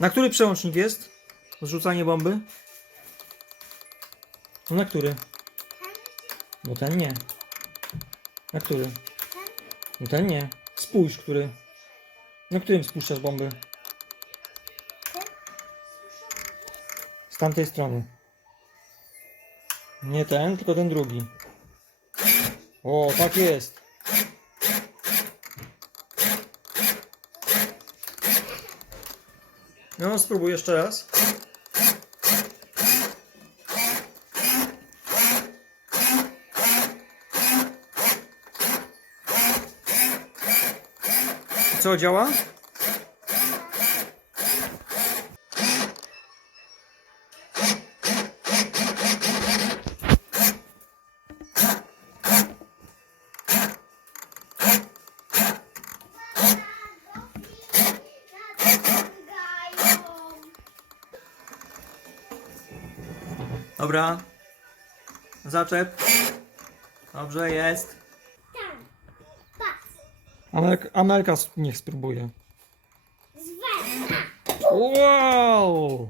Na który przełącznik jest? Zrzucanie bomby? No na który? No ten nie. Na który? No ten nie. Spójrz, który. Na którym spuszczasz bomby? Z tamtej strony. Nie ten, tylko ten drugi. O, tak jest. No, spróbuj jeszcze raz. Co działa? Dobra. Zaczep. Dobrze, jest. Tam. Amelka, Amelka niech spróbuje. Zwędza. Wow!